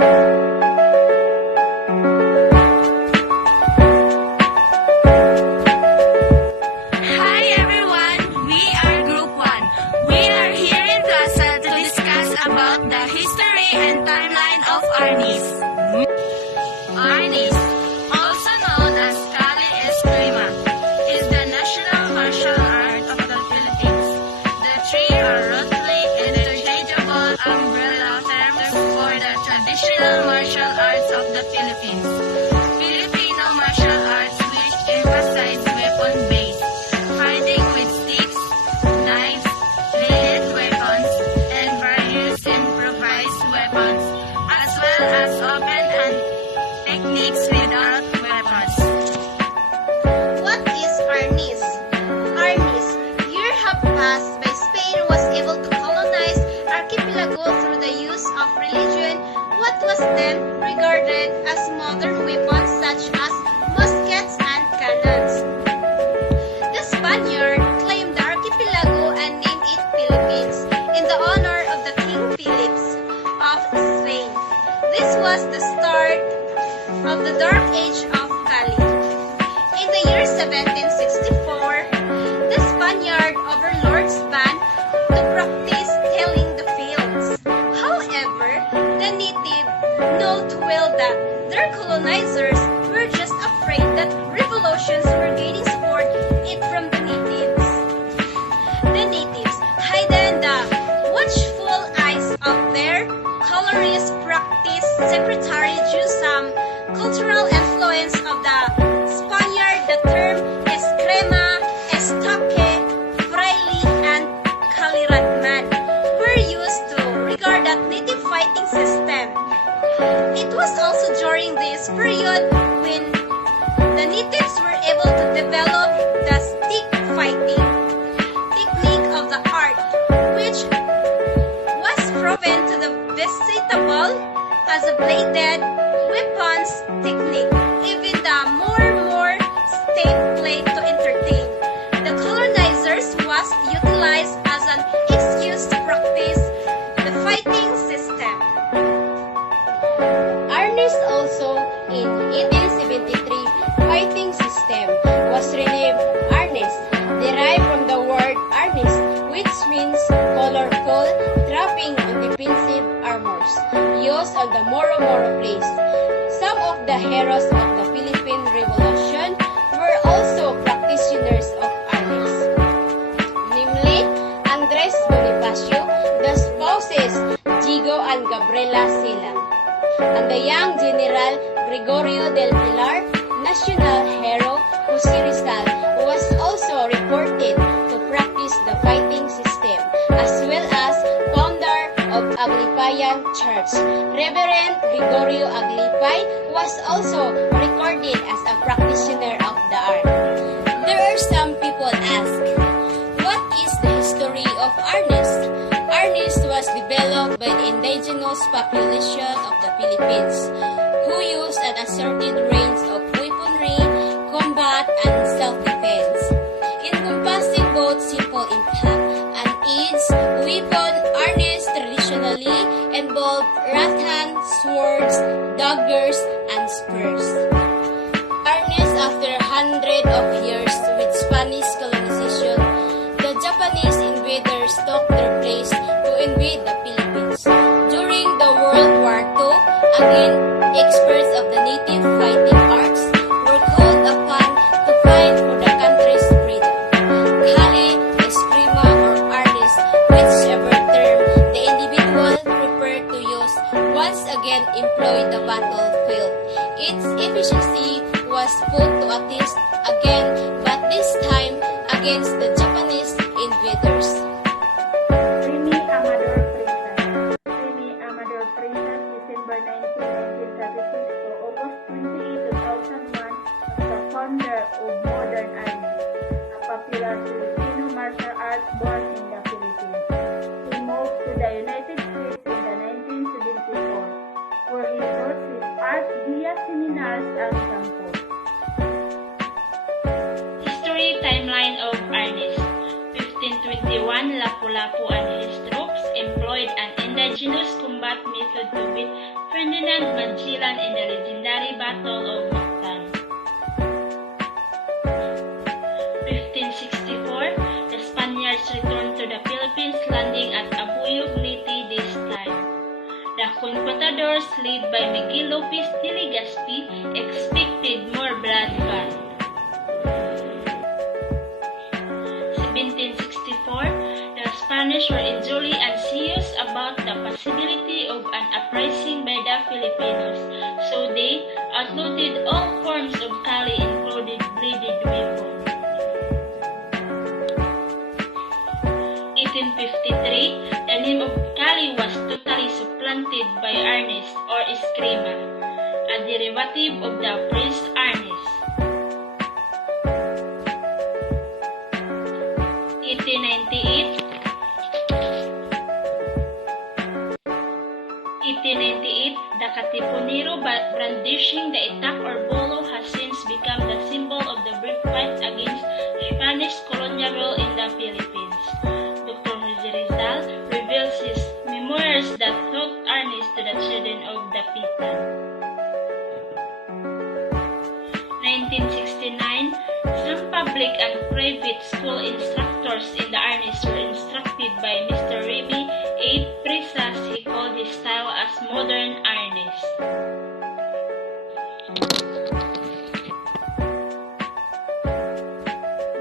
Hi everyone, we are Group 1. We are here in Plaza to discuss about the history and timeline of Arnis. Arnis, also known as Kali Eskrima, is the national martial art of the Philippines. The three are roughly interchangeable umbrella terms for the traditional martial arts of the Philippines. Filipino martial arts which emphasize weapon-based fighting with sticks, knives, bladed weapons, and various improvised weapons, as well as open hand techniques without weapons. What is Arnis? Arnis, years have passed by Spain was able to colonize archipelago through the use of religion. What was then regarded as modern weapons such as muskets and cannons. The Spaniard claimed the archipelago and named it Philippines in the honor of the King Philips of Spain. This was the start of the Dark Age of Cali. In the year 1764, the Spaniard overlords banned to practice tilling the fields. However, the native note well that their colonizers were just afraid that revolutions were gaining support it from the natives. The natives, hidden the watchful eyes of their colonists, practiced secretary due some cultural influence of the Spaniard. The term eskrema, estoque, fraile, and kaliratman were used to regard that native fighting system. It was also during this period when the natives were able to develop the stick fighting technique of the art, which was proven to the versatile as a bladed weapons technique. Even the more state played to entertain. The colonizers was utilized as an excuse to practice the fighting system. Arnis also in 1873 fighting system was renamed Arnis, derived from the word Arnis, which means colorful, trapping on defensive armors, used on the Moro place. Some of the heroes of the Philippine Revolution were also practitioners of Arnis, namely Andres Bonifacio, the spouses Gigo and Gabriela Silang, and the young General Gregorio del Pilar, national hero Jose Rizal, was also reported to practice the fighting system, as well as founder of Aglipayan Church. Reverend Gregorio Aglipay was also recorded as a practitioner of the art. There are some people ask, what is the history of Arnis? Arnis was developed by the indigenous population of the Philippines, who used an assorted range of weaponry, combat, and self-defense, encompassing both simple impact and ease weapon. Arnis traditionally involved rattan, swords, daggers, and spurs. Arnis, after hundreds of years with Spanish colonization, the Japanese invaders took their place to invade the Philippines. During the World War II, again, experts of the native fighting arts were called upon to fight for the country's freedom. Kali, Eskrima, or Arnis, whichever term the individual preferred to use, once again employed the battlefield. Its efficiency was put to a test again, but this time against the Japanese invaders. Remy Amador Princes. Remy Amador Princes, December 19, 1936 to August 28, 2001, was the founder of modern Arnis, a popular Filipino martial arts born in the Philippines. He moved to the United States in the 1974, where he taught his art via seminars and campus. History timeline of Arnis. 1521, Lapu-Lapu and his troops employed an indigenous combat method to beat Ferdinand Magellan in the legendary Battle of Mactan. 1564, the Spaniards returned to the Philippines, landing at Abuyog, Leyte this time. The Conquistadors, led by Miguel Lopez de Legazpi, expected more bloodbath. 1764, the Spanish were unduly anxious about the possibility of an uprising by the Filipinos, so they outlawed all forms of kali, including bladed weapons. 1853, the name of kali was totally supplanted by Arnis or eskrima, a derivative of the priest Arnis. 1898, the Katipunero brandishing the itak or bolo has since become the symbol of the brief fight against Spanish colonial rule in the Philippines. Dr. Jose Rizal reveals his memoirs that taught Arnis to the children of the Pitan. 1969, some public and private school instructors in the Arnis were instructed by Mr. Remy A. Presas. He called his style as modern Arnis.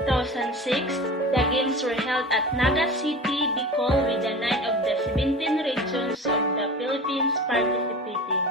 2006, the games were held at Naga City, Bicol, with the 9 of the 17 regions of the Philippines participating.